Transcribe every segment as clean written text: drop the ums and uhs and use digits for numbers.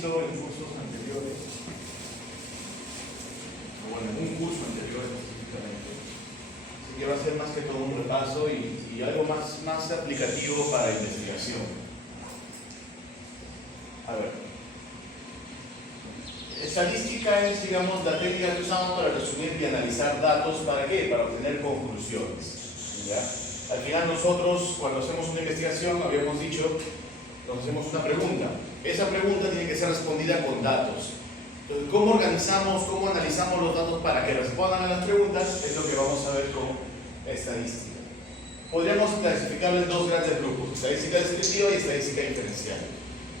En cursos anteriores, bueno, en un curso anterior específicamente, así que va a ser más que todo un repaso y algo más aplicativo para investigación. A ver, estadística es, digamos, la técnica que usamos para resumir y analizar datos. ¿Para qué? Para obtener conclusiones, ¿ya? Al final nosotros, cuando hacemos una investigación, habíamos dicho, nos hacemos una pregunta. Esa pregunta tiene que ser respondida con datos. Entonces, ¿cómo organizamos, cómo analizamos los datos para que respondan a las preguntas? Es lo que vamos a ver con estadística. Podríamos clasificarlo en dos grandes grupos: estadística descriptiva y estadística inferencial.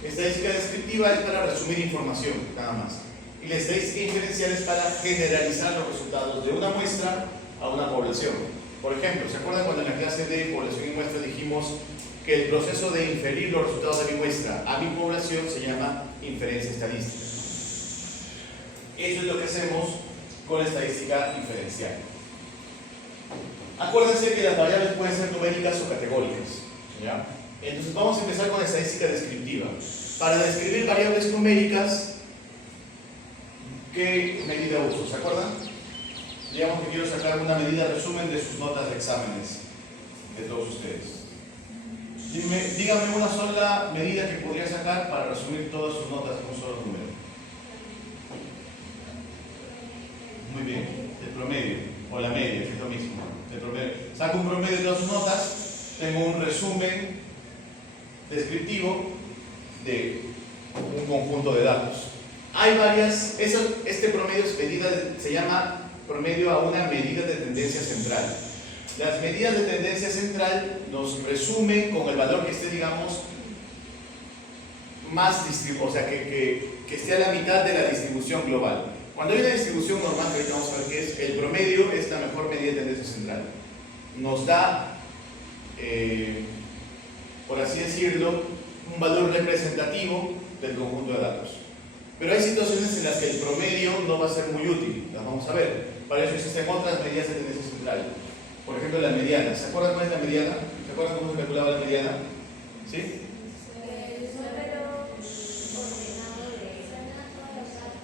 Estadística descriptiva es para resumir información, nada más. Y la estadística inferencial es para generalizar los resultados de una muestra a una población. Por ejemplo, ¿se acuerdan cuando en la clase de población y muestra dijimos que el proceso de inferir los resultados de mi muestra a mi población se llama inferencia estadística? Eso es lo que hacemos con la estadística inferencial. Acuérdense que las variables pueden ser numéricas o categóricas, ¿ya? Entonces vamos a empezar con la estadística descriptiva. Para describir variables numéricas, ¿qué medida uso? ¿Se acuerdan? Digamos que quiero sacar una medida resumen de sus notas de exámenes de todos ustedes. Díganme una sola medida que podría sacar para resumir todas sus notas en un solo número. Muy bien, el promedio, o la media, es lo mismo. El promedio. Saco un promedio de todas sus notas, tengo un resumen descriptivo de un conjunto de datos. Hay varias, este promedio se llama promedio a una medida de tendencia central. Las medidas de tendencia central nos resumen con el valor que esté, digamos, más distribuido, o sea, que esté a la mitad de la distribución global. Cuando hay una distribución normal, que ahorita vamos a ver qué es, el promedio es la mejor medida de tendencia central. Nos da, por así decirlo, un valor representativo del conjunto de datos. Pero hay situaciones en las que el promedio no va a ser muy útil, las vamos a ver. Para eso existen otras medidas de tendencia central. Por ejemplo, la mediana. ¿Se acuerdan cuál es la mediana? ¿Se acuerdan cómo se calculaba la mediana? ¿Sí? El número ordenado de todos los datos.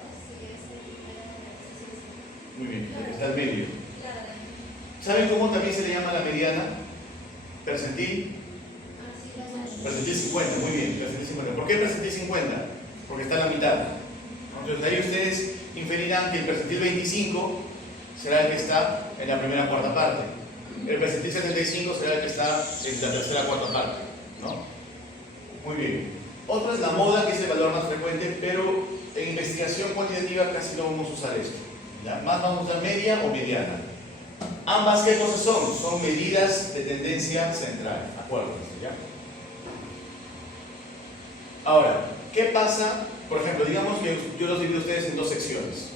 Muy bien, está el medio. ¿Saben cómo también se le llama la mediana? Percentil. Percentil 50, muy bien, percentil 50. ¿Por qué percentil 50? Porque está a la mitad. Entonces ahí ustedes inferirán que el percentil 25 será el que está en la primera cuarta parte. El percentil 75 será el que está en la tercera cuarta parte, ¿no? Muy bien. Otra es la moda, que es el valor más frecuente, pero en investigación cuantitativa casi no vamos a usar esto. ¿Ya? Más vamos a usar media o mediana. Ambas, ¿qué cosas son? Son medidas de tendencia central. Acuérdense, ¿ya? Ahora, ¿qué pasa? Por ejemplo, digamos que yo los divido a ustedes en dos secciones.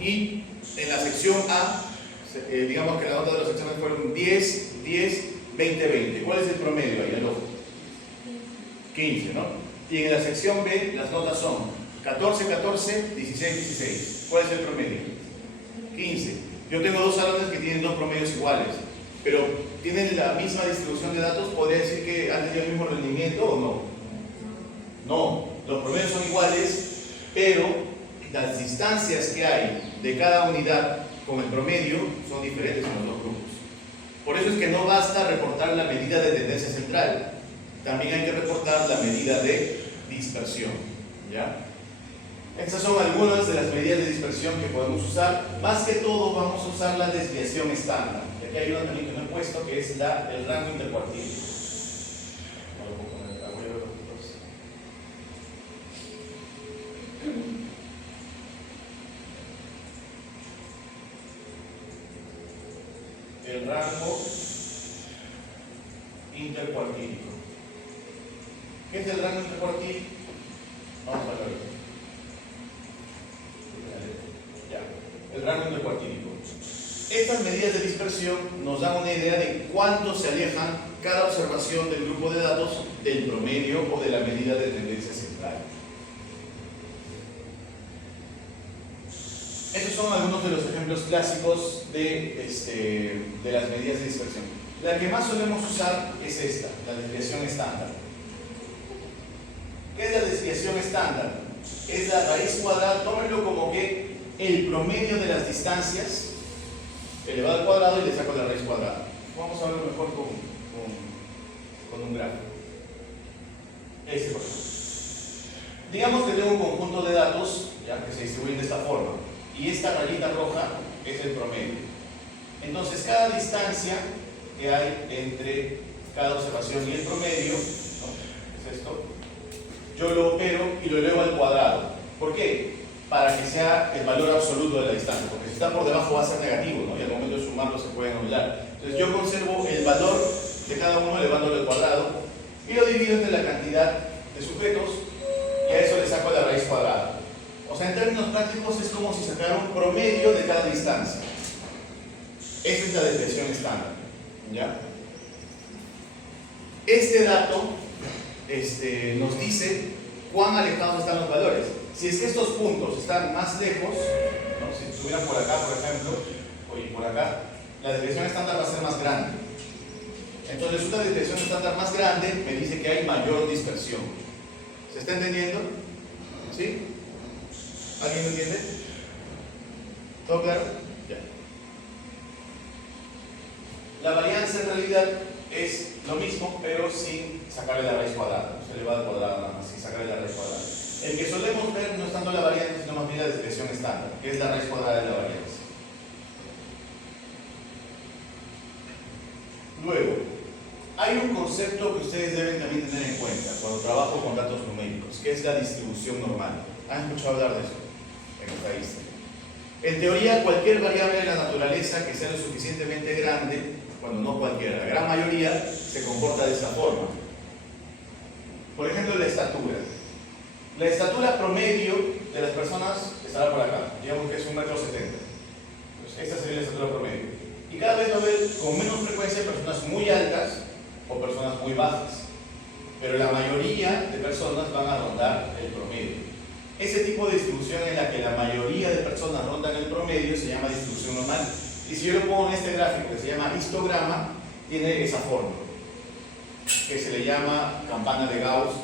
Y en la sección A, digamos que la nota de los exámenes fueron 10, 10, 20, 20. ¿Cuál es el promedio ahí? El ojo. 15, ¿no? Y en la sección B, las notas son 14, 14, 16, 16. ¿Cuál es el promedio? 15. Yo tengo dos salones que tienen dos promedios iguales, pero tienen la misma distribución de datos. ¿Podría decir que han tenido el mismo rendimiento o no? No, los promedios son iguales, pero las distancias que hay de cada unidad con el promedio son diferentes en los dos grupos. Por eso es que no basta reportar la medida de tendencia central, también hay que reportar la medida de dispersión, ¿ya? Estas son algunas de las medidas de dispersión que podemos usar. Más que todo vamos a usar la desviación estándar. Y aquí hay una también que no he puesto, que es el rango intercuartil. El rango intercuartílico. ¿Qué es el rango intercuartílico? Vamos a ver. Ya. El rango intercuartílico. Estas medidas de dispersión nos dan una idea de cuánto se alejan cada observación del grupo de datos del promedio o de la medida de tendencia central. Estos son algunos de los ejemplos clásicos de las medidas de dispersión. La que más solemos usar es esta, la desviación estándar. ¿Qué es la desviación estándar? es la raíz cuadrada, tómenlo como que el promedio de las distancias elevado al cuadrado y le saco la raíz cuadrada. Vamos a verlo mejor con un gráfico. Este, por ejemplo. Digamos que tengo un conjunto de datos ya, que se distribuyen de esta forma y esta rayita roja es el promedio. Entonces cada distancia que hay entre cada observación y el promedio, ¿no? Es esto, yo lo opero y lo elevo al cuadrado. ¿Por qué? Para que sea el valor absoluto de la distancia, porque si está por debajo va a ser negativo, ¿no? Y al momento de sumarlo se pueden anular. Entonces yo conservo el valor de cada uno elevándolo al cuadrado y lo divido entre la cantidad de sujetos y a eso le saco la raíz cuadrada. O sea, en términos prácticos es como si sacara un promedio de cada distancia. Esa es la desviación estándar, ¿ya? Este dato nos dice cuán alejados están los valores. Si es que estos puntos están más lejos, ¿no? Si estuvieran por acá, por ejemplo, o por acá, la desviación estándar va a ser más grande. Entonces, una desviación estándar más grande me dice que hay mayor dispersión. ¿Se está entendiendo? ¿Sí? ¿Alguien lo entiende? ¿Todo claro? Ya. La varianza en realidad es lo mismo, pero sin sacarle la raíz cuadrada. Se eleva al cuadrado nada más, sin sacarle la raíz cuadrada. El que solemos ver no es tanto la varianza, sino más bien la desviación estándar, que es la raíz cuadrada de la varianza. Luego, hay un concepto que ustedes deben también tener en cuenta cuando trabajo con datos numéricos, que es la distribución normal. ¿Han escuchado hablar de eso en estadística? En teoría, cualquier variable de la naturaleza que sea lo suficientemente grande, cuando no cualquiera, la gran mayoría, se comporta de esta forma. Por ejemplo, la estatura. La estatura promedio de las personas estará por acá, digamos que es 1,70 m. Pues esta sería la estatura promedio. Y cada vez va a haber con menos frecuencia personas muy altas o personas muy bajas. Pero la mayoría de personas van a rondar el promedio. Ese tipo de distribución en la que la mayoría de personas rondan el promedio se llama distribución normal. Y si yo lo pongo en este gráfico que se llama histograma, tiene esa forma, que se le llama campana de Gauss,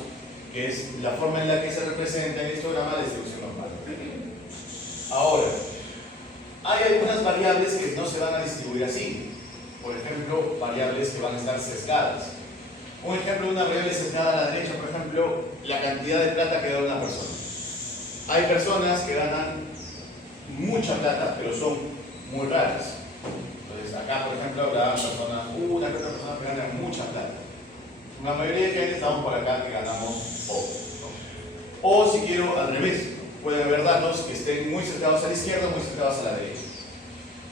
que es la forma en la que se representa en el histograma la distribución normal. Ahora, hay algunas variables que no se van a distribuir así. Por ejemplo, variables que van a estar sesgadas. Un ejemplo de una variable sesgada a la derecha, por ejemplo, la cantidad de plata que da una persona. Hay personas que ganan mucha plata, pero son muy raras. Entonces, acá, por ejemplo, habrá personas, una que otra persona que ganan mucha plata. La mayoría de gente estamos por acá que ganamos poco, ¿no? O si quiero, al revés, pueden haber datos que estén muy cercanos a la izquierda o muy cercanos a la derecha.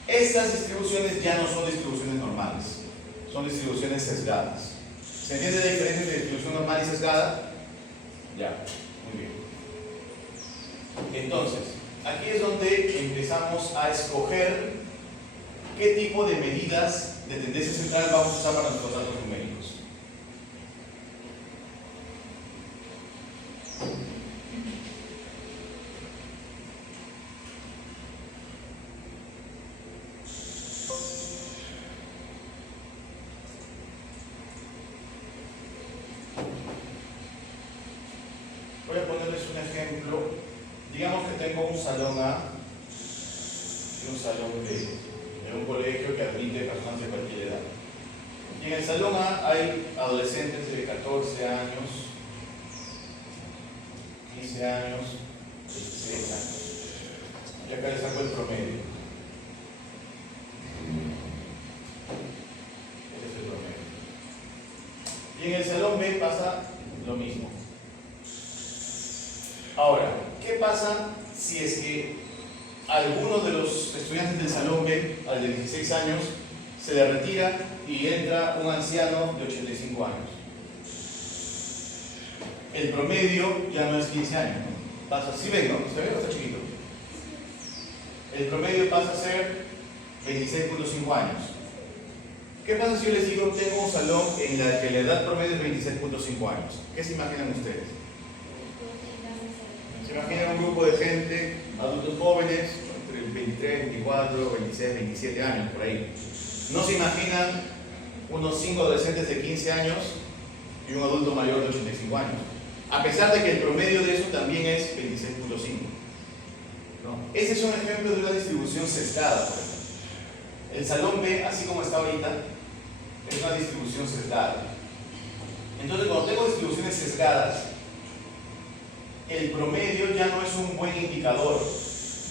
Estas distribuciones ya no son distribuciones normales, son distribuciones sesgadas. ¿Se entiende la diferencia entre distribución normal y sesgada? Ya, muy bien. Entonces, aquí es donde empezamos a escoger qué tipo de medidas de tendencia central vamos a usar para nuestros datos numéricos. Voy a ponerles un ejemplo. Digamos que tengo un salón A y un salón B de un colegio que admite personas de cualquier edad. Y en el salón A hay adolescentes de 14 años, 15 años, 16 años. Y acá les saco el promedio. Ese es el promedio. Y en el salón B pasa lo mismo. Ahora, ¿qué pasa si es que alguno de los estudiantes del salón B, al de 16 años, se le retira y entra un anciano de 85 años? El promedio ya no es 15 años, ¿no? Pasa, ¿sí ven, no? ¿Se ve o está chiquito? El promedio pasa a ser 26.5 años. ¿Qué pasa si yo les digo tengo un salón en la que la edad promedio es 26.5 años? ¿Qué se imaginan ustedes? Se imaginan un grupo de gente, adultos jóvenes, entre 23, 24, 26, 27 años, por ahí. No se imaginan unos 5 adolescentes de 15 años y un adulto mayor de 85 años. A pesar de que el promedio de eso también es 26.5. ¿No? Ese es un ejemplo de una distribución sesgada, por ejemplo. El salón B, así como está ahorita, es una distribución sesgada. Entonces, cuando tengo distribuciones sesgadas, el promedio ya no es un buen indicador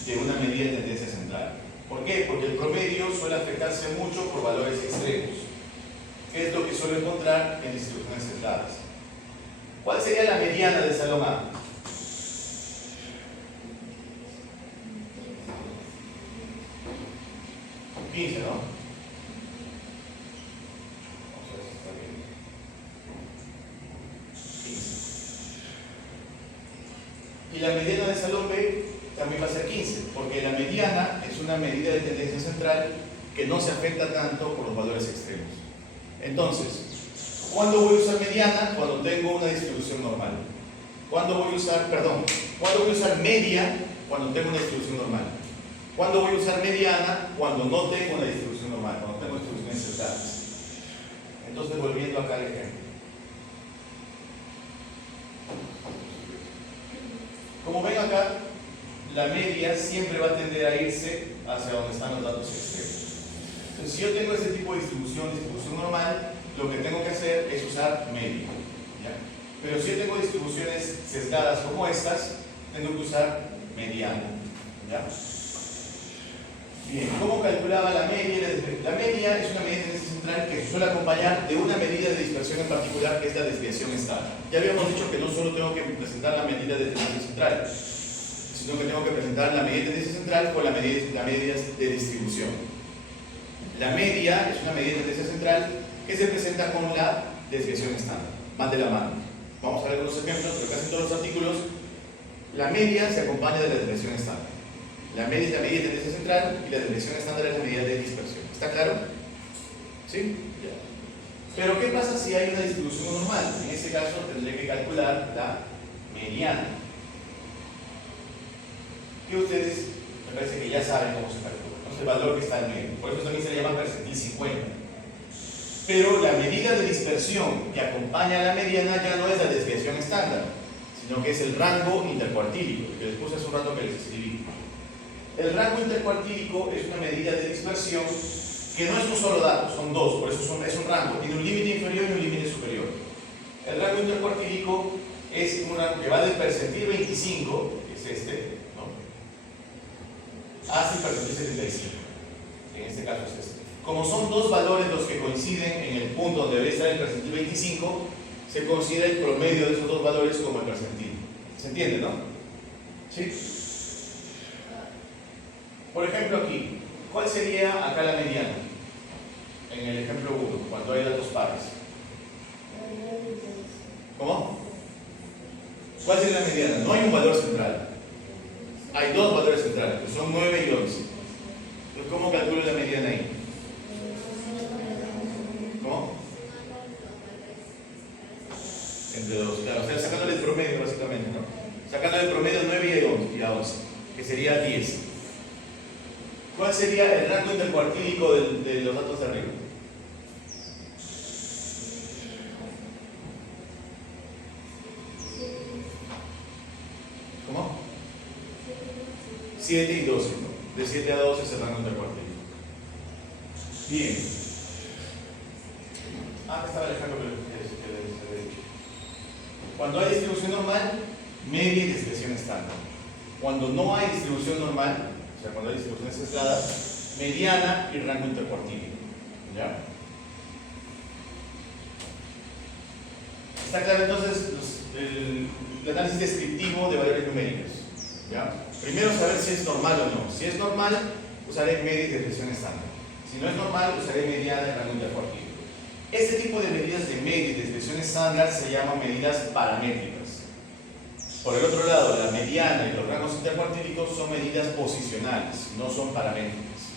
de una medida de tendencia central. ¿Por qué? Porque el promedio suele afectarse mucho por valores extremos, que es lo que suelo encontrar en distribuciones sesgadas. ¿Cuál sería la mediana del salón A? 15, ¿no? Vamos a ver si está bien. 15. Y la mediana del salón B también va a ser 15, porque la mediana es una medida de tendencia central que no se afecta tanto por los valores extremos. Entonces, ¿cuándo voy a usar mediana? Cuando tengo una distribución normal. ¿Cuándo voy a usar media? Cuando tengo una distribución normal. ¿Cuándo voy a usar mediana? Cuando no tengo una distribución normal, cuando tengo distribuciones sesgadas. Entonces, volviendo acá al ejemplo. Como ven acá, la media siempre va a tender a irse hacia donde están los datos extremos. Entonces, si yo tengo ese tipo de distribución normal, lo que tengo que hacer es usar media. ¿Ya? Pero si yo tengo distribuciones sesgadas como estas, tengo que usar mediana. ¿Ya? Bien, ¿cómo calculaba la media? La media es una medida de tendencia central que suele acompañar de una medida de dispersión en particular, que es la desviación estándar. Ya habíamos dicho que no solo tengo que presentar la medida de tendencia central, sino que tengo que presentar la medida de tendencia central con la medida de distribución. La media es una medida de tendencia central que se presenta con la desviación estándar, más de la mano. Vamos a ver algunos ejemplos, pero casi en todos los artículos la media se acompaña de la desviación estándar. La media es la medida de tendencia central y la desviación estándar es la medida de dispersión. ¿Está claro? ¿Sí? Ya. Pero ¿qué pasa si hay una distribución normal? En ese caso tendré que calcular la mediana. Que ustedes me parece que ya saben cómo se calcula. ¿No? El valor que está en medio. Por eso también se llama percentil 50. Pero la medida de dispersión que acompaña a la mediana ya no es la desviación estándar, sino que es el rango intercuartílico, que les puse hace un rato que les escribí. El rango intercuartílico es una medida de dispersión que no es un solo dato, son dos, por eso es un rango, tiene un límite inferior y un límite superior. El rango intercuartílico es un rango que va del percentil 25, que es este, ¿no?, hasta el percentil 75, en este caso es este. Como son dos valores los que coinciden en el punto donde debe estar el percentil 25, se considera el promedio de esos dos valores como el percentil. ¿Se entiende, no? ¿Sí? Por ejemplo aquí, ¿cuál sería acá la mediana? En el ejemplo 1, cuando hay datos pares. ¿Cómo? ¿Cuál sería la mediana? No hay un valor central. Hay dos valores centrales, que son 9 y 11. Entonces, ¿cómo calculo la mediana ahí? ¿Cómo? Entre dos, claro, o sea, sacándole el promedio básicamente, ¿no? Sacándole el promedio 9 y a 11, que sería 10. ¿Cuál sería el rango intercuartílico de los datos de arriba? ¿Cómo? 7 y 12, ¿no? De 7 a 12 es el rango intercuartílico. Bien. Ah, estaba el ejemplo que les había dicho. Cuando hay distribución normal, media y desviación estándar. Cuando no hay distribución normal, o sea, cuando hay distribuciones sesgadas, mediana y rango intercuartílico. ¿Ya? Está claro entonces el análisis descriptivo de valores numéricos. ¿Ya? Primero saber si es normal o no. Si es normal, usaré media y desviación estándar. Si no es normal, usaré mediana y rango intercuartílico. Este tipo de medidas de media y desviación estándar se llaman medidas paramétricas. Por el otro lado, la mediana y los rangos intercuartílicos son medidas posicionales, no son paramétricas.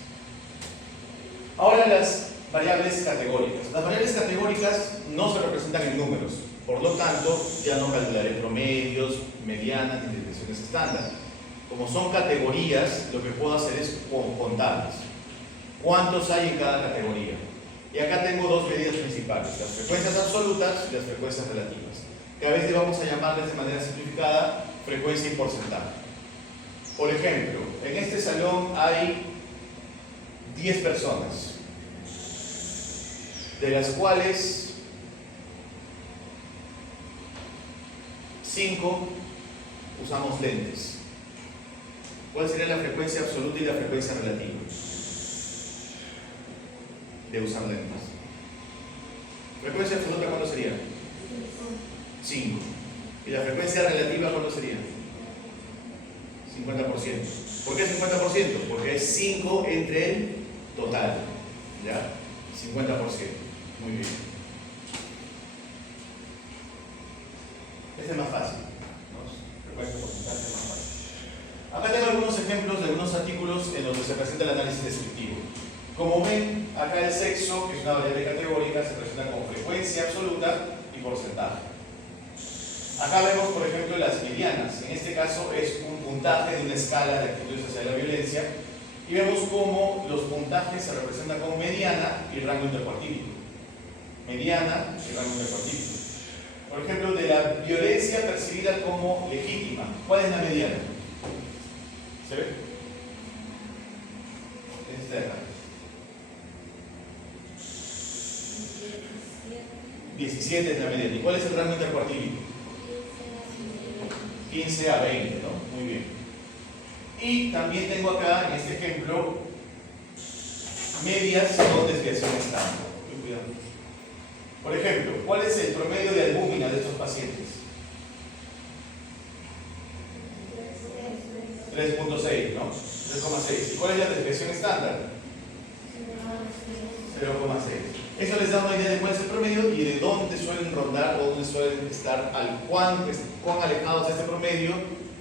Ahora las variables categóricas. Las variables categóricas no se representan en números, por lo tanto, ya no calcularé promedios, medianas ni desviaciones estándar. Como son categorías, lo que puedo hacer es contarlas. ¿Cuántos hay en cada categoría? Y acá tengo dos medidas principales, las frecuencias absolutas y las frecuencias relativas. que a veces vamos a llamarles de manera simplificada frecuencia y porcentaje. Por ejemplo, en este salón hay 10 personas, de las cuales 5 usamos lentes. ¿Cuál sería la frecuencia absoluta y la frecuencia relativa de usar lentes? ¿Frecuencia absoluta cuánto sería? 5. ¿Y la frecuencia relativa cuánto sería? 50%. ¿Por qué 50%? Porque es 5 entre el total. ¿Ya? 50%. Muy bien. Este es más fácil, ¿no? Frecuencia porcentaje es más fácil. Acá tengo algunos ejemplos de algunos artículos en los que se presenta el análisis descriptivo. Como ven, acá el sexo, que es una variable categórica, se presenta con frecuencia absoluta y porcentaje. Acá vemos, por ejemplo, las medianas. En este caso es un puntaje de una escala de actitudes hacia la violencia. Y vemos cómo los puntajes se representan con mediana y rango intercuartílico. Mediana y rango intercuartílico. Por ejemplo, de la violencia percibida como legítima. ¿Cuál es la mediana? ¿Se ve? Esta de acá. 17 es la mediana. ¿Y cuál es el rango intercuartílico? 15 a 20, ¿no? Muy bien. Y también tengo acá, en este ejemplo, medias con desviación estándar. Cuidado. Por ejemplo, ¿cuál es el promedio de albúmina de estos pacientes? 3.6, ¿no? 3.6. ¿Y cuál es la desviación estándar? 0.6. Eso les da una idea de cuál es el promedio y de dónde suelen rondar o dónde suelen estar, cuán alejados de este promedio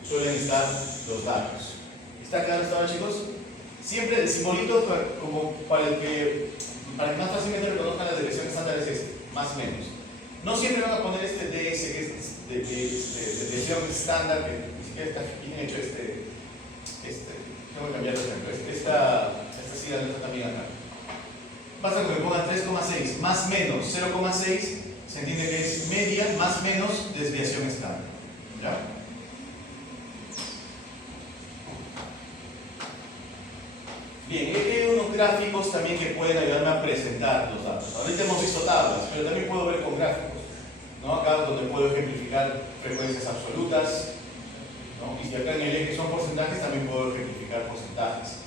suelen estar los datos. ¿Está claro esto ahora, chicos? Siempre el simbolito, como para que más fácilmente reconozcan las desviaciones estándares, es más o menos. No siempre van a poner este DS, que es de desviación estándar, que ni siquiera está bien hecho tengo que cambiar el ejemplo. Esta sigla no está también acá. Basta con que pongan 3,6 más menos 0,6, se entiende que es media más menos desviación estándar. ¿Ya? Bien, hay unos gráficos también que pueden ayudarme a presentar los datos. Ahorita hemos visto tablas, pero también puedo ver con gráficos, ¿no? Acá donde puedo ejemplificar frecuencias absolutas, ¿no? Y si acá en el eje son porcentajes, también puedo ejemplificar porcentajes.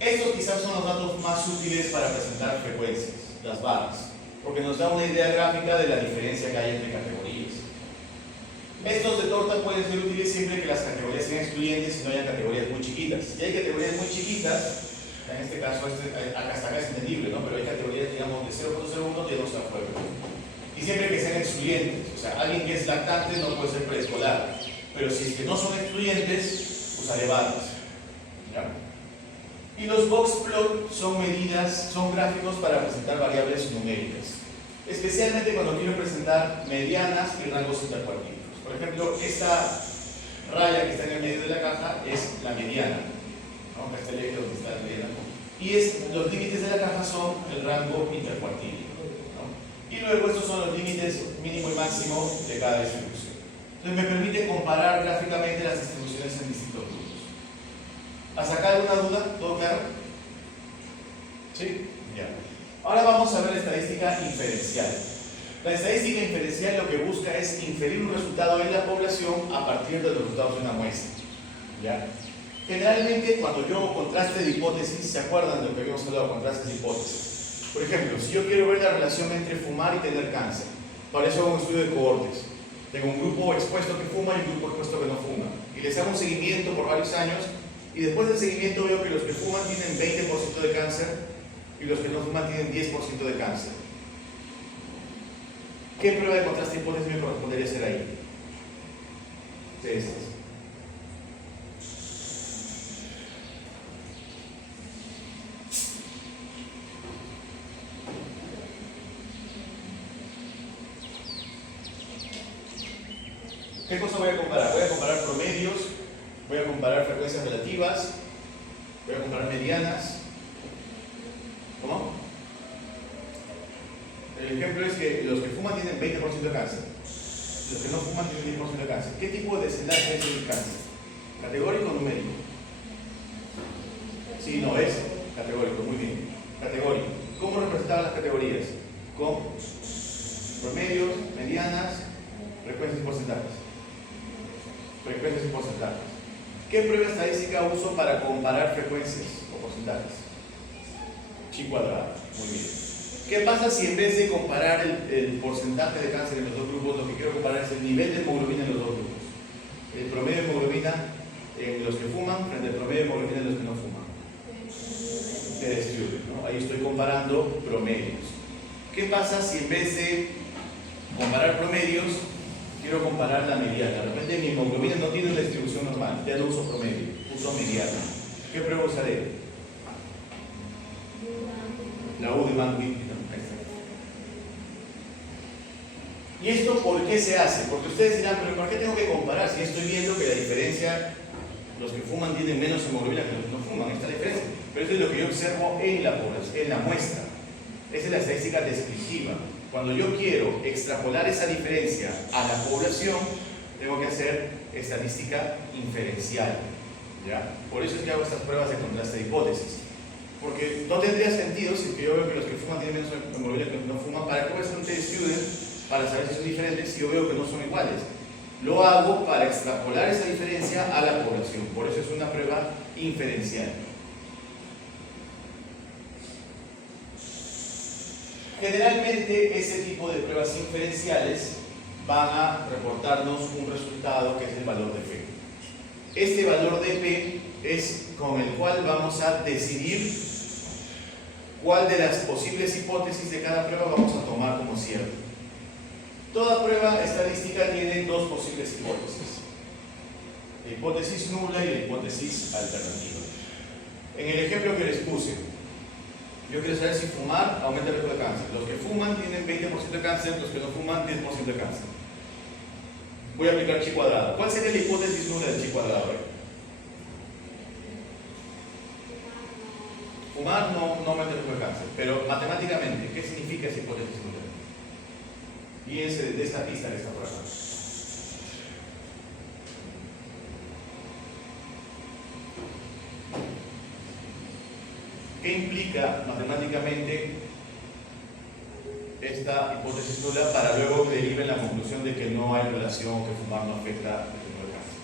Estos quizás son los datos más útiles para presentar frecuencias, las barras, porque nos da una idea gráfica de la diferencia que hay entre categorías. Estos de torta pueden ser útiles siempre que las categorías sean excluyentes y no haya categorías muy chiquitas. Si hay categorías muy chiquitas, en este caso hasta acá es entendible, ¿no? Pero hay categorías, digamos, de 0.01 ya no se aprueban. Y siempre que sean excluyentes, o sea, alguien que es lactante no puede ser preescolar, pero si es que no son excluyentes, usaré barras. ¿Ya? Y los box plot son medidas, son gráficos para presentar variables numéricas, especialmente cuando quiero presentar medianas y rangos intercuartílicos. Por ejemplo, esta raya que está en el medio de la caja es la mediana, ¿no? Acá está el eje donde está la mediana. Y los límites de la caja son el rango intercuartílico, ¿no? Y luego estos son los límites mínimo y máximo de cada distribución. Entonces me permite comparar gráficamente las distribuciones en distintos grupos. ¿Hasta acá alguna duda? ¿Todo claro? ¿Sí? Ya. Ahora vamos a ver la estadística inferencial. La estadística inferencial lo que busca es inferir un resultado en la población a partir de los resultados de una muestra. ¿Ya? Generalmente, cuando yo hago contraste de hipótesis, ¿se acuerdan de lo que habíamos hablado de contrastes de hipótesis? Por ejemplo, si yo quiero ver la relación entre fumar y tener cáncer, para eso hago un estudio de cohortes. Tengo un grupo expuesto que fuma y un grupo expuesto que no fuma. Y les hago un seguimiento por varios años. Y después del seguimiento veo que los que fuman tienen 20% de cáncer y los que no fuman tienen 10% de cáncer. ¿Qué prueba de contraste de hipótesis me correspondería hacer ahí? De estas. ¿Qué cosa voy a comparar? Voy a comparar promedios, voy a comparar frecuencias relativas, voy a comparar medianas. ¿Cómo? El ejemplo es que los que fuman tienen 20% de cáncer. los que no fuman tienen 10% de cáncer. ¿Qué tipo de desenlace es el cáncer? ¿Categórico o numérico? Sí, no, es categórico, muy bien. Categórico. ¿Cómo representaban las categorías? Con promedios, medianas, frecuencias y porcentajes. Frecuencias y porcentajes. ¿Qué prueba estadística uso para comparar frecuencias o porcentajes? Chi cuadrado. Muy bien. ¿Qué pasa si en vez de comparar el porcentaje de cáncer en los dos grupos, lo que quiero comparar es el nivel de hemoglobina en los dos grupos? El promedio de hemoglobina en los que fuman frente al promedio de hemoglobina en los que no fuman. ¿No? Ahí estoy comparando promedios. ¿Qué pasa si en vez de comparar promedios, quiero comparar la mediana? De repente mi hemoglobina no tiene una distribución normal, ya no uso promedio, uso mediana. ¿Qué prueba usaré? La U de Mann-Whitney, ¿no? ¿Y esto por qué se hace? Porque ustedes dirán, pero ¿por qué tengo que comparar si estoy viendo que la diferencia, los que fuman tienen menos hemoglobina que los que no fuman? Esta es la diferencia. Pero eso es lo que yo observo en la población, en la muestra. Esa es la estadística descriptiva. Cuando yo quiero extrapolar esa diferencia a la población, tengo que hacer estadística inferencial. ¿Ya? Por eso es que hago estas pruebas de contraste de hipótesis. Porque no tendría sentido si yo veo que los que fuman tienen menos hemoglobina que los que no fuman. ¿Para qué voy a hacer un test student para saber si son diferentes si yo veo que no son iguales? Lo hago para extrapolar esa diferencia a la población. Por eso es una prueba inferencial. Generalmente ese tipo de pruebas inferenciales van a reportarnos un resultado que es el valor de P. Este valor de P es con el cual vamos a decidir cuál de las posibles hipótesis de cada prueba vamos a tomar como cierta. Toda prueba estadística tiene dos posibles hipótesis: la hipótesis nula y la hipótesis alternativa. En el ejemplo que les puse, yo quiero saber si fumar aumenta el riesgo de cáncer. Los que fuman tienen 20% de cáncer, los que no fuman 10% de cáncer. Voy a aplicar chi cuadrado. ¿Cuál sería la hipótesis nula del chi cuadrado? Fumar no aumenta el riesgo de cáncer, pero matemáticamente, ¿qué significa esa hipótesis nula? Fíjense de esta pista que está por acá. ¿Qué implica matemáticamente esta hipótesis nula para luego que derive en la conclusión de que no hay relación, que fumar no afecta el riesgo de cáncer?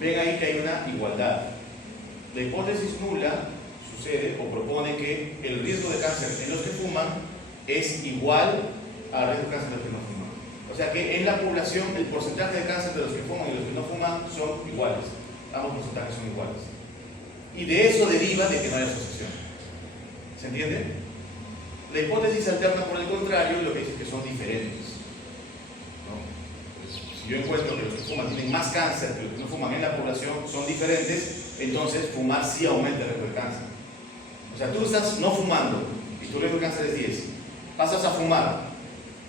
Ven ahí que hay una igualdad. La hipótesis nula sucede o propone que el riesgo de cáncer en los que fuman es igual al riesgo de cáncer de los que no fuman. O sea que en la población el porcentaje de cáncer de los que fuman y los que no fuman son iguales. Ambos porcentajes son iguales. Y de eso deriva de que no hay asociación. ¿Se entiende? La hipótesis alterna, por el contrario, lo que dice es que son diferentes. ¿No? Pues, si yo encuentro que los que fuman tienen más cáncer que los que no fuman en la población, son diferentes, entonces fumar sí aumenta el riesgo de cáncer. O sea, tú estás no fumando y tu riesgo de cáncer es 10. Pasas a fumar,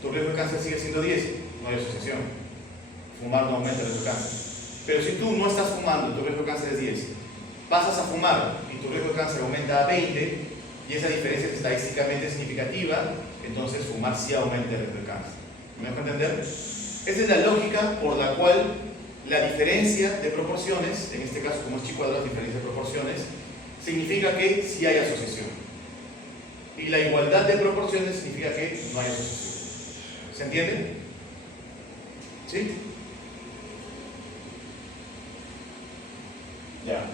tu riesgo de cáncer sigue siendo 10, no hay asociación. Fumar no aumenta el riesgo de cáncer. Pero si tú no estás fumando y tu riesgo de cáncer es 10, pasas a fumar y tu riesgo de cáncer aumenta a 20, y esa diferencia es estadísticamente significativa, entonces fumar sí aumenta el riesgo de cáncer. ¿Me dejo entender? Esa es la lógica por la cual la diferencia de proporciones, en este caso como es chi cuadrado, la diferencia de proporciones, significa que sí hay asociación. Y la igualdad de proporciones significa que no hay asociación. ¿Se entiende? ¿Sí? Ya.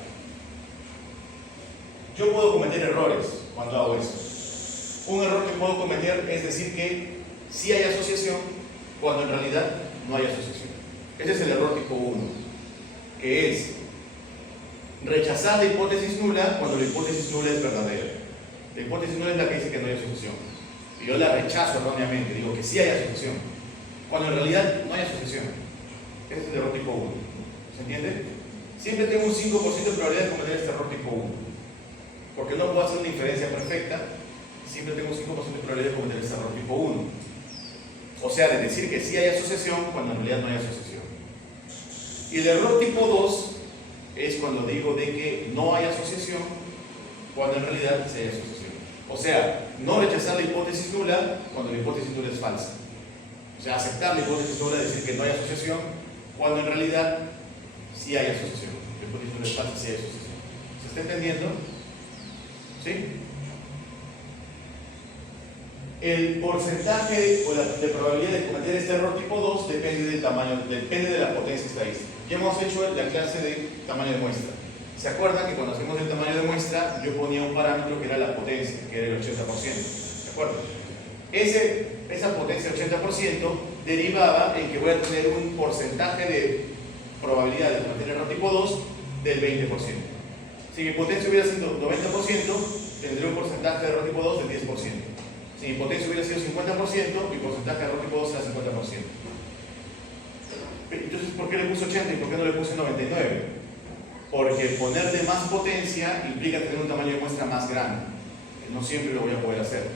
Yo puedo cometer errores cuando hago esto. Un error que puedo cometer es decir que sí hay asociación cuando en realidad no hay asociación. Ese es el error tipo 1, que es rechazar la hipótesis nula cuando la hipótesis nula es verdadera. La hipótesis nula es la que dice que no hay asociación. Y yo la rechazo erróneamente, digo que sí hay asociación, cuando en realidad no hay asociación. Ese es el error tipo 1. ¿Se entiende? Siempre tengo un 5% de probabilidad de cometer este error tipo 1. Porque no puedo hacer una inferencia perfecta, siempre tengo un 5% de probabilidad de cometer este error tipo 1. O sea, de decir que sí hay asociación cuando en realidad no hay asociación. Y el error tipo 2 es cuando digo de que no hay asociación cuando en realidad sí hay asociación. O sea, no rechazar la hipótesis nula cuando la hipótesis nula es falsa. O sea, aceptar la hipótesis nula es decir que no hay asociación, cuando en realidad sí hay asociación. La hipótesis nula es falsa, sí hay asociación. ¿Se está entendiendo? ¿Sí? El porcentaje o de probabilidad de cometer este error tipo 2 depende del tamaño, depende de la potencia estadística. Ya hemos hecho la clase de tamaño de muestra. ¿Se acuerdan que cuando hacemos el tamaño de muestra yo ponía un parámetro que era la potencia, que era el 80%? ¿Se acuerdan? Esa potencia 80% derivaba en que voy a tener un porcentaje de probabilidad de cometer error tipo 2 del 20%. Si mi potencia hubiera sido 90%, tendré un porcentaje de error tipo 2 del 10%. Si mi potencia hubiera sido 50%, mi porcentaje de error tipo 2 será 50%. Entonces, ¿por qué le puse 80 y por qué no le puse 99? Porque ponerle más potencia implica tener un tamaño de muestra más grande, que no siempre lo voy a poder hacer.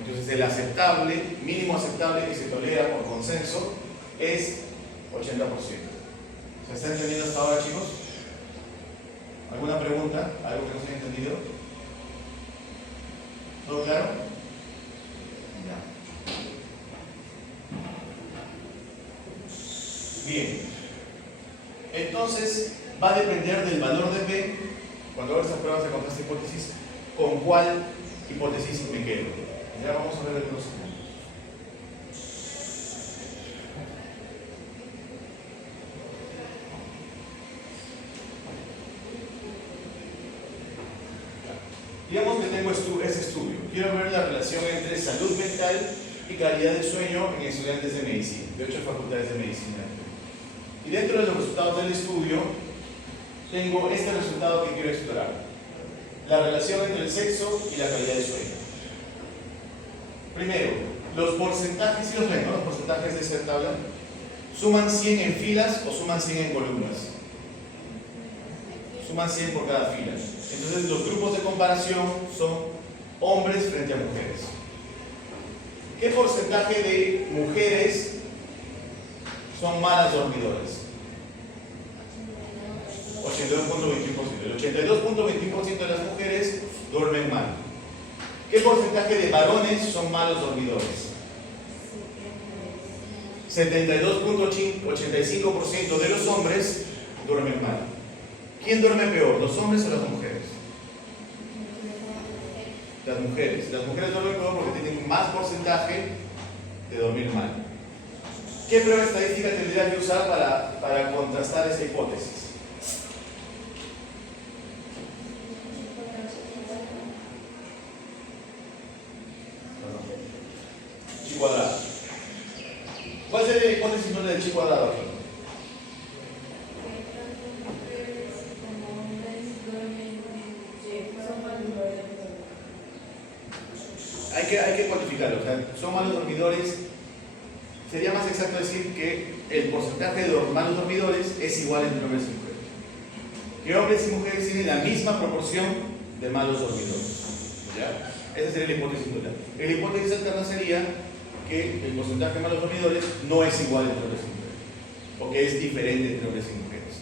Entonces, el aceptable, mínimo aceptable que se tolera por consenso es 80%. ¿Se está entendiendo hasta ahora, chicos? ¿Alguna pregunta? ¿Algo que no se haya entendido? ¿Todo claro? Bien, entonces va a depender del valor de P, cuando haga estas pruebas de contraste hipótesis, con cuál hipótesis me quedo. Ya vamos a ver algunos ejemplos. Digamos que tengo ese estudio. Quiero ver la relación entre salud mental y calidad de sueño en estudiantes de medicina, de 8 facultades de medicina. Y dentro de los resultados del estudio, tengo este resultado que quiero explorar. La relación entre el sexo y la calidad de sueño. Primero, los porcentajes, ¿sí los ven, no? Los porcentajes de esta tabla. ¿Suman 100 en filas o suman 100 en columnas? Suman 100 por cada fila. Entonces, los grupos de comparación son hombres frente a mujeres. ¿Qué porcentaje de mujeres son malas dormidoras? 82.21%. El 82.21% de las mujeres duermen mal. ¿Qué porcentaje de varones son malos dormidores? 72.85% de los hombres duermen mal. ¿Quién duerme peor, los hombres o las mujeres? Las mujeres. Las mujeres duermen peor porque tienen más porcentaje de dormir mal. ¿Qué prueba estadística tendría que usar para contrastar esta hipótesis? Chi cuadrado. ¿Cuál sería la hipótesis nula del chi cuadrado aquí? Hay que cuantificarlo. O sea, son malos dormidores. Sería más exacto decir que el porcentaje de malos dormidores es igual entre hombres y mujeres. Que hombres y mujeres tienen la misma proporción de malos dormidores. ¿Ya? Esa sería la hipótesis nula. La hipótesis alterna sería que el porcentaje de malos dormidores no es igual entre hombres y mujeres, porque es diferente entre hombres y mujeres.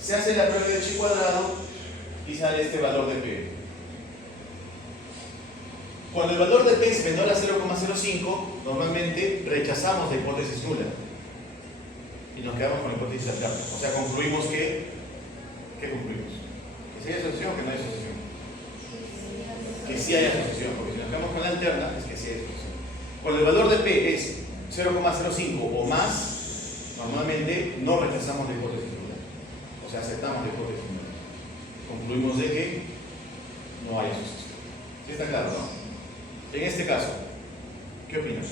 Se hace la prueba de chi cuadrado y sale este valor de P. Cuando el valor de P es menor a 0,05, normalmente rechazamos la hipótesis nula y nos quedamos con la hipótesis alterna. O sea, concluimos que ¿qué concluimos? Que sí hay asociación o que no hay asociación. Que sí hay asociación, porque si nos quedamos con la alterna es que sí hay asociación. Cuando el valor de P es 0,05 o más, normalmente no rechazamos la hipótesis nula. O sea, aceptamos la hipótesis nula. Concluimos de que no hay asociación. ¿Sí está claro, no? En este caso, ¿qué opinan?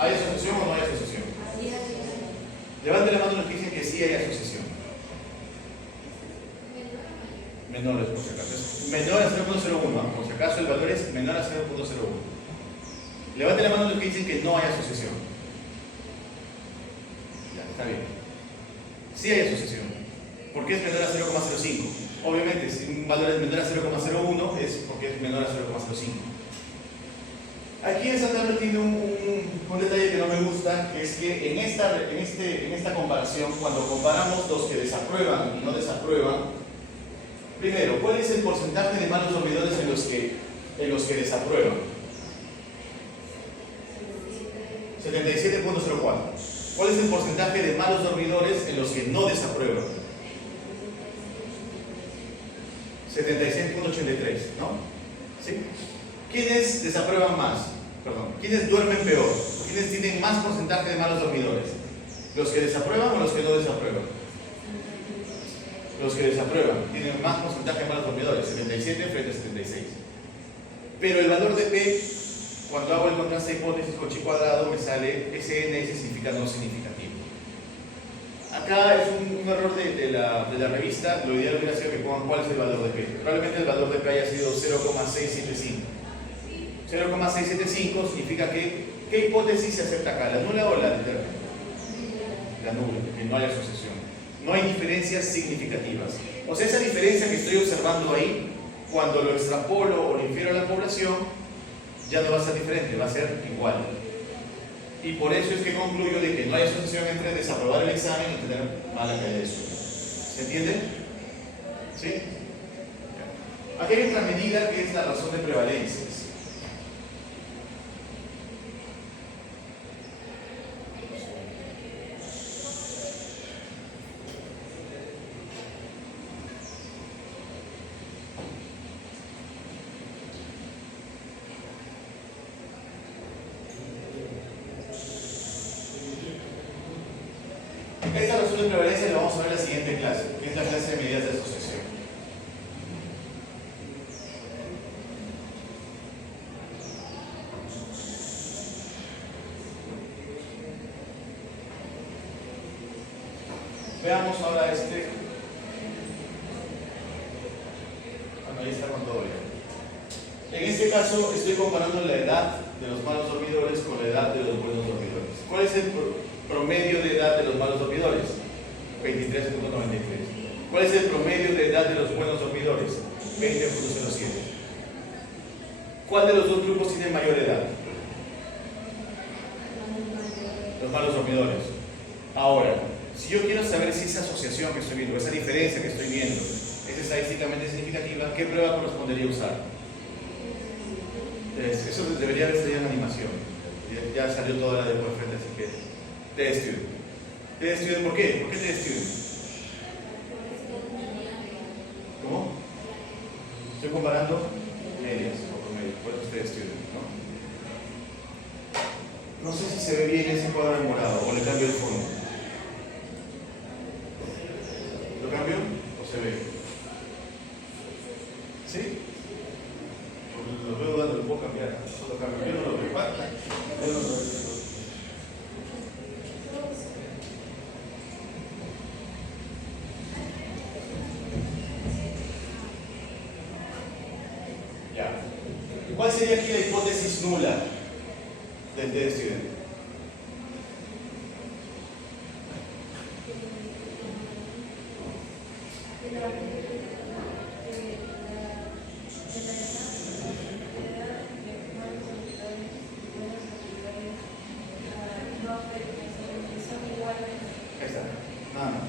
¿Hay asociación o no hay asociación? Levante la mano los que dicen que sí hay asociación. Menores, por si acaso. Menor a 0.01, por si acaso el valor es menor a 0.01. Levante la mano los que dicen que no hay asociación. Ya, está bien. Sí hay asociación. ¿Por qué es menor a 0,05? Obviamente, si un valor es menor a 0,01 es porque es menor a 0,05. Aquí esa tabla tiene un detalle que no me gusta, que es que en esta comparación, cuando comparamos los que desaprueban y no desaprueban, primero, ¿cuál es el porcentaje de malos dormidores en los que en los que desaprueban. 77.04. ¿Cuál es el porcentaje de malos dormidores en los que no desaprueban? 76.83, ¿no? ¿Sí? ¿Quiénes desaprueban más? Perdón, ¿quiénes duermen peor? ¿Quiénes tienen más porcentaje de malos dormidores? ¿Los que desaprueban o los que no desaprueban? Los que desaprueban tienen más porcentaje de malos dormidores, 77 frente a 76. Pero el valor de P, cuando hago el contraste de hipótesis con chi cuadrado, me sale SNS significa no significativo. Acá es un error de la revista. Lo ideal hubiera sido que pongan cuál es el valor de P. Probablemente el valor de P haya sido 0,675. 0,675 significa que, ¿qué hipótesis se acepta acá? ¿La nula o la determinada? La nula, que no hay asociación. No hay diferencias significativas. O sea, esa diferencia que estoy observando ahí, cuando lo extrapolo o lo infiero a la población, ya no va a ser diferente, va a ser igual. Y por eso es que concluyo de que no hay asociación entre desaprobar el examen y tener mala calidad de sueño. ¿Se entiende? ¿Sí? Aquí hay otra medida que es la razón de prevalencias. Esta razón de prevalencia la vamos a ver en la siguiente clase, que es la clase de medidas de asociación. Veamos ahora este. Bueno, ahí está con todo ya. En este caso estoy comparando la edad de los malos dormidores con la edad de los buenos dormidores. ¿Cuál es el promedio de edad de los malos dormidores? 23.93. ¿Cuál es el promedio de edad de los buenos dormidores? 20.07. ¿Cuál de los dos grupos tiene mayor edad? Los malos dormidores. Ahora, si yo quiero saber si esa asociación que estoy viendo, esa diferencia que estoy viendo, es estadísticamente significativa, ¿qué prueba correspondería usar? Eso debería haber salido en animación. Ya salió toda la de por frente, así que test student. ¿Test student por qué? ¿Por qué test student? ¿Cómo? Estoy comparando medias o promedios, por eso es test student, ¿no? No sé si se ve bien ese cuadro en morado o le cambio el fondo. ¿Lo cambio o se ve? ¿Sí? Lo veo dando, lo puedo cambiar. Solo cambio. Yo no lo veo. Yo no lo veo. Ya. ¿Cuál sería aquí la hipótesis nula del test student?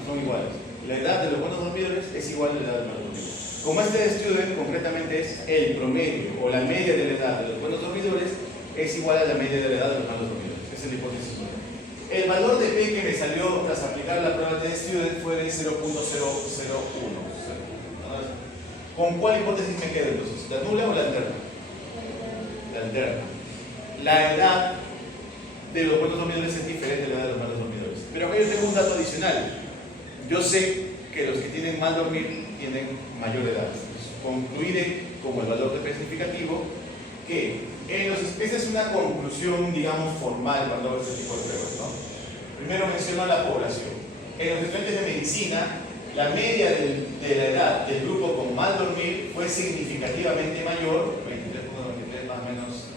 Son iguales. La edad de los buenos dormidores es igual a la edad de los malos dormidores. Como este student concretamente es el promedio o la media de la edad de los buenos dormidores, es igual a la media de la edad de los malos dormidores. Esa es la hipótesis nula. El valor de P que me salió tras aplicar la prueba de student fue de 0.001. ¿Con cuál hipótesis me quedo entonces? ¿La nula o la alterna? La alterna. La edad de los buenos dormidores es diferente a la edad de los malos dormidores. Pero acá yo tengo un dato adicional. Yo sé que los que tienen mal dormir tienen mayor edad. Entonces, concluiré como el valor de P significativo que esta es una conclusión, digamos, formal cuando hago este tipo de pruebas, ¿no? Primero menciono la población. En los estudiantes de medicina, la media de la edad del grupo con mal dormir fue significativamente mayor, 23.93 más o menos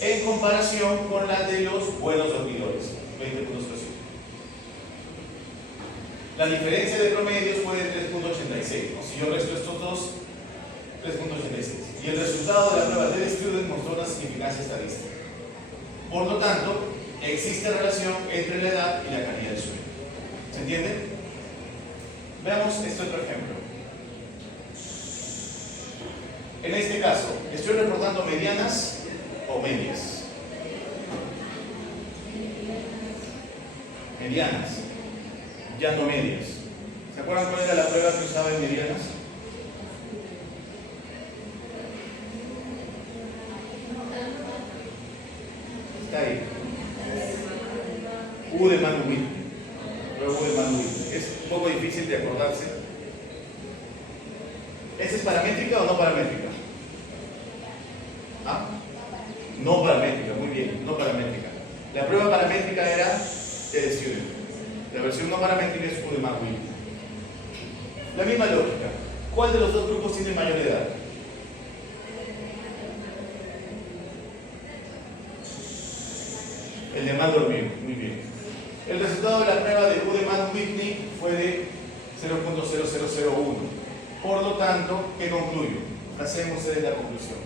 1.73, en comparación con la de los buenos dormidores, 20.07. La diferencia de promedios fue de 3.86. Si yo resto estos dos, 3.86. Y el resultado de la prueba del student mostró una significancia estadística. Por lo tanto, existe relación entre la edad y la calidad del sueño. ¿Se entiende? Veamos este otro ejemplo. En este caso, ¿estoy reportando medianas o medias? Medianas, ya no medias. ¿Se acuerdan cuál era la prueba que usaba en medianas? Está ahí. U de Mann-Whitney. Prueba U de Mann-Whitney. Es un poco difícil de acordarse. ¿Esa es paramétrica o no paramétrica? ¿Ah? No paramétrica, muy bien, no paramétrica. La prueba paramétrica era Ted Student. La versión no paramétrica es U de Mann-Whitney. La misma lógica. ¿Cuál de los dos grupos tiene mayor edad? El de Mann-Dormir, muy bien. El resultado de la prueba de U de Mann-Whitney fue de 0.0001. Por lo tanto, ¿qué concluyo? Hacemos ustedes la conclusión.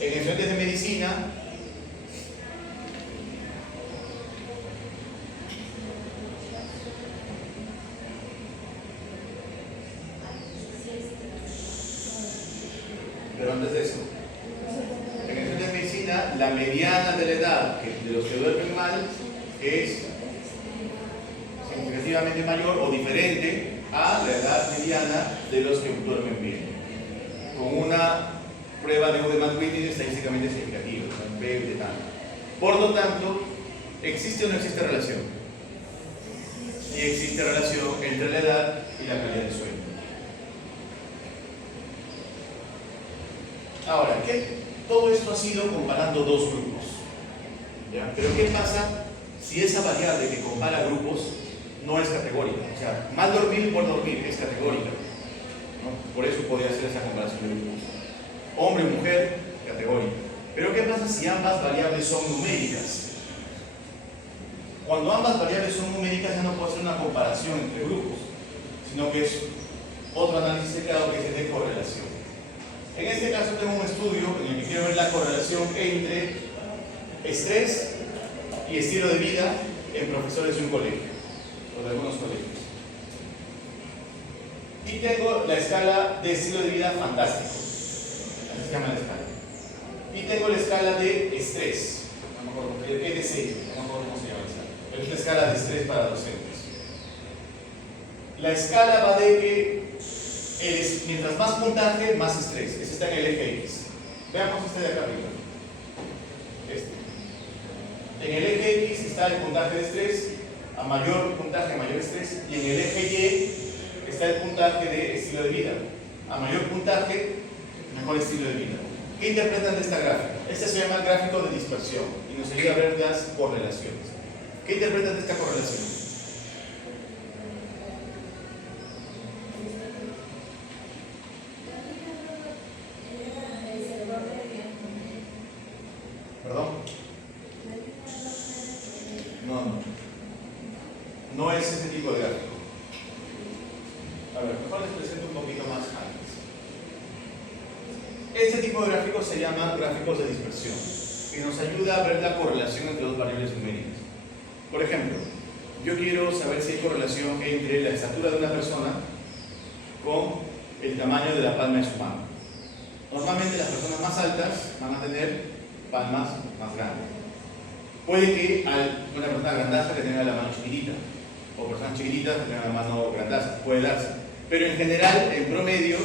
En estudiantes de medicina, pero antes de eso, en estudiantes de medicina, la mediana de la edad de los que duermen mal es significativamente mayor o diferente a la edad mediana de los que duermen bien. Con una prueba de U de Mann-Whitney estadísticamente significativa, P de tanto. Por lo tanto, ¿existe o no existe relación? Y existe relación entre la edad y la calidad del sueño. Ahora, todo esto ha sido comparando dos grupos. ¿Ya? Pero ¿qué pasa si esa variable que compara grupos no es categórica? O sea, mal dormir por dormir es categórica, ¿no? Por eso podría hacer esa comparación de grupos. Hombre y mujer, categórica. Pero ¿qué pasa si ambas variables son numéricas? Cuando ambas variables son numéricas ya no puedo hacer una comparación entre grupos, sino que es otro análisis de grado que es el de correlación. En este caso tengo un estudio en el que quiero ver la correlación entre estrés y estilo de vida en profesores de un colegio o de algunos colegios. Y tengo la escala de estilo de vida fantástico, así se llama la escala. Y tengo la escala de estrés, no me acuerdo, el EDC, no me acuerdo cómo se llama la escala, pero es la escala de estrés para docentes. La escala va de que mientras más puntaje, más estrés. Ese está en el eje X. Veamos este de acá arriba. En el eje X está el puntaje de estrés, a mayor puntaje, mayor estrés, y en el eje Y está el puntaje de estilo de vida. A mayor puntaje, mejor estilo de vida. ¿Qué interpretan de esta gráfica? Este se llama gráfico de dispersión y nos ayuda a ver las correlaciones. ¿Qué interpretan de esta correlación? ¿Perdón? No es ese tipo de gráfico. A ver, mejor les presento un poquito más antes. Este tipo de gráficos se llaman gráficos de dispersión y nos ayuda a ver la correlación entre dos variables numéricas. Por ejemplo, yo quiero saber si hay correlación entre la estatura de una persona con el tamaño de la palma de su mano. Normalmente las personas más altas van a tener palmas más grandes. Puede que una persona grandaza que tenga la mano chiquitita, o personas chiquititas que tengan la mano grandaza, puede darse. Pero en general, en promedio,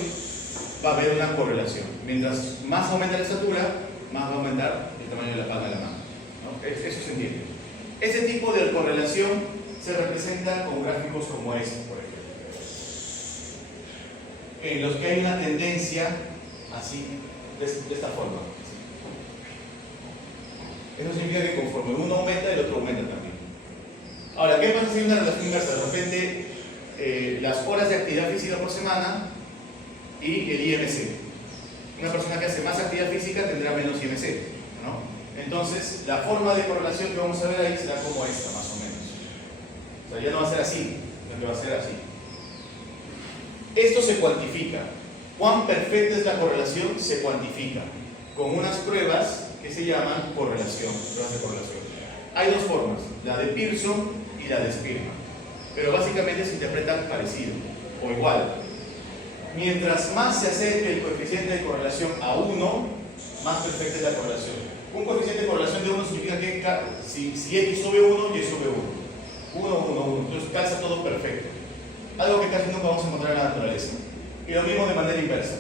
va a haber una correlación. Mientras más aumenta la estatura, más va a aumentar el tamaño de la palma de la mano, ¿no? Eso se entiende. Ese tipo de correlación se representa con gráficos como este, por ejemplo, en los que hay una tendencia así, de esta forma. Eso significa que conforme uno aumenta, el otro aumenta también. Ahora, ¿qué pasa si hay una relación inversa? De repente, las horas de actividad física por semana y el IMC. Una persona que hace más actividad física tendrá menos IMC, ¿no? Entonces, la forma de correlación que vamos a ver ahí será como esta, más o menos. O sea, ya no va a ser así, sino que va a ser así. Esto se cuantifica. ¿Cuán perfecta es la correlación? Se cuantifica con unas pruebas que se llaman correlación, pruebas de correlación. Hay dos formas, la de Pearson y la de Spearman, pero básicamente se interpretan parecido o igual, Mientras más se acerque el coeficiente de correlación a 1, más perfecta es la correlación. Un coeficiente de correlación de 1 significa que si X sube 1, Y sube 1. 1, 1, 1. Entonces calza todo perfecto. Algo que casi nunca vamos a encontrar en la naturaleza. Y lo mismo de manera inversa.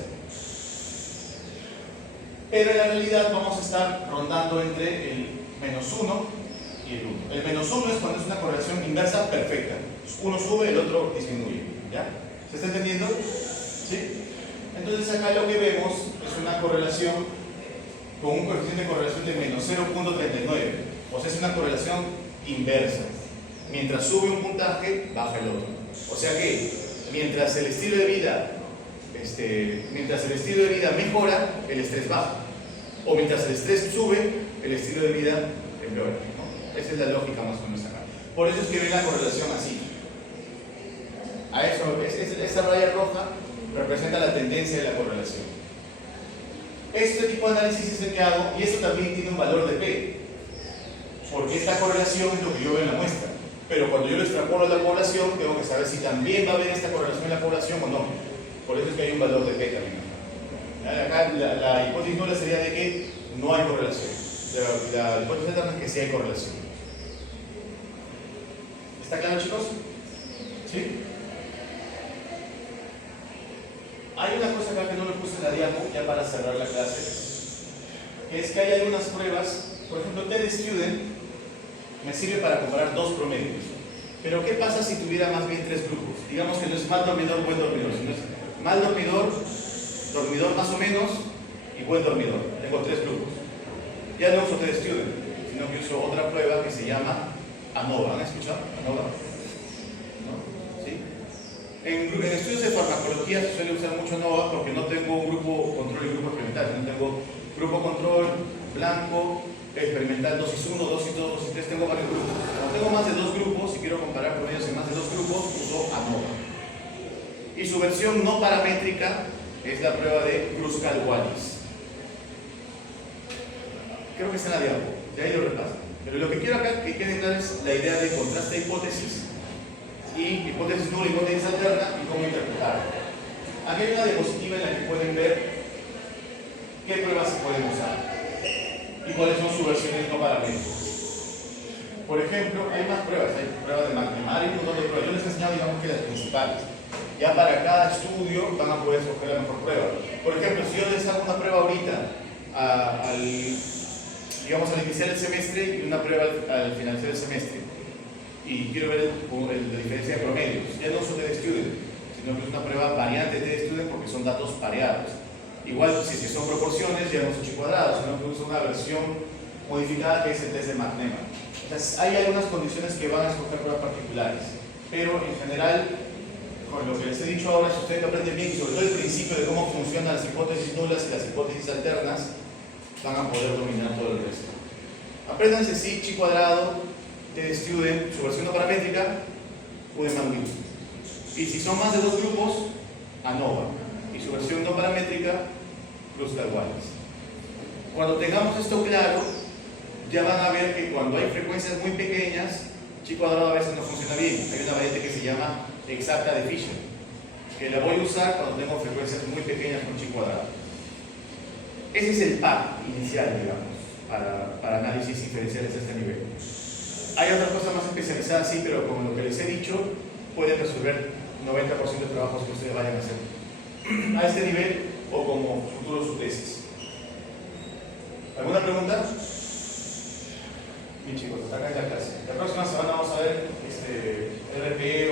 Pero en la realidad vamos a estar rondando entre el menos 1 y el 1. El menos 1 es cuando es una correlación inversa perfecta. Uno sube, el otro disminuye. ¿Ya? ¿Se está entendiendo? ¿Sí? Entonces acá lo que vemos es una correlación con un coeficiente de correlación de menos 0.39. O sea, es una correlación inversa. Mientras sube un puntaje, baja el otro. O sea que mientras el estilo de vida mejora, el estrés baja. O mientras el estrés sube, el estilo de vida empeora, ¿no? Esa es la lógica más o menos acá. Por eso es que ven la correlación así. A eso, esta raya roja representa la tendencia de la correlación. Este tipo de análisis es el que hago, y esto también tiene un valor de P, porque esta correlación es lo que yo veo en la muestra. Pero cuando yo lo extrapolo a la población, tengo que saber si también va a haber esta correlación en la población o no. Por eso es que hay un valor de P también. Acá la hipótesis nula sería de que no hay correlación. La hipótesis alterna es que sí hay correlación. ¿Está claro, chicos? ¿Sí? Hay una cosa acá que no le puse en la diapo, ya para cerrar la clase, que es que hay algunas pruebas, por ejemplo, TED-Student me sirve para comparar dos promedios. Pero ¿qué pasa si tuviera más bien tres grupos? Digamos que no es mal dormidor, buen dormidor, sino es mal dormidor, dormidor más o menos y buen dormidor. Tengo tres grupos. Ya no uso TED-Student, sino que uso otra prueba que se llama ANOVA. ¿Han escuchado? ANOVA. En estudios de farmacología se suele usar mucho ANOVA porque no tengo un grupo control y grupo experimental. No tengo grupo control, blanco, experimental, dosis 1, dosis 2, dosis 3, tengo varios grupos. Cuando tengo más de dos grupos, si quiero comparar promedios en más de dos grupos, uso ANOVA. Y su versión no paramétrica es la prueba de Kruskal-Wallis. Creo que está en la diapo, de ahí lo repaso. Pero lo que quiero acá que quede claro es la idea de contraste de hipótesis y hipótesis nula, hipótesis alterna y cómo interpretarla. Aquí hay una diapositiva en la que pueden ver qué pruebas se pueden usar y cuáles son sus versiones no paramétricas. Por ejemplo, hay más pruebas, hay pruebas de McNamara y un montón de pruebas. Yo les he enseñado, digamos que las principales. Ya para cada estudio van a poder escoger la mejor prueba. Por ejemplo, si yo les hago una prueba ahorita al iniciar el semestre y una prueba al finalizar el semestre, y quiero ver la diferencia de promedios, ya no uso TED-Student, sino que es una prueba variante de TED-Student porque son datos pareados. Igual, si son proporciones, ya no uso chi cuadrado, sino que uso una versión modificada que es el test de McNamara. Entonces, hay algunas condiciones que van a escoger pruebas particulares, pero en general, con lo que les he dicho ahora, si ustedes aprenden bien, y sobre todo el principio de cómo funcionan las hipótesis nulas y las hipótesis alternas, van a poder dominar todo el resto. Apréndanse sí, chi cuadrado, TED-Student, su versión no paramétrica, UDEM. Y si son más de dos grupos, ANOVA. Y su versión no paramétrica, Kruskal-Wallis. Cuando tengamos esto claro, ya van a ver que cuando hay frecuencias muy pequeñas, chi cuadrado a veces no funciona bien. Hay una variante que se llama exacta de Fisher, que la voy a usar cuando tengo frecuencias muy pequeñas con chi cuadrado. Ese es el pack inicial, digamos, para análisis diferenciales a este nivel. Hay otras cosas más especializadas, sí, pero como lo que les he dicho, pueden resolver 90% de trabajos que ustedes vayan a hacer a este nivel o como futuro su tesis. ¿Alguna pregunta? Bien, chicos, hasta acá en la clase. La próxima semana vamos a ver RPE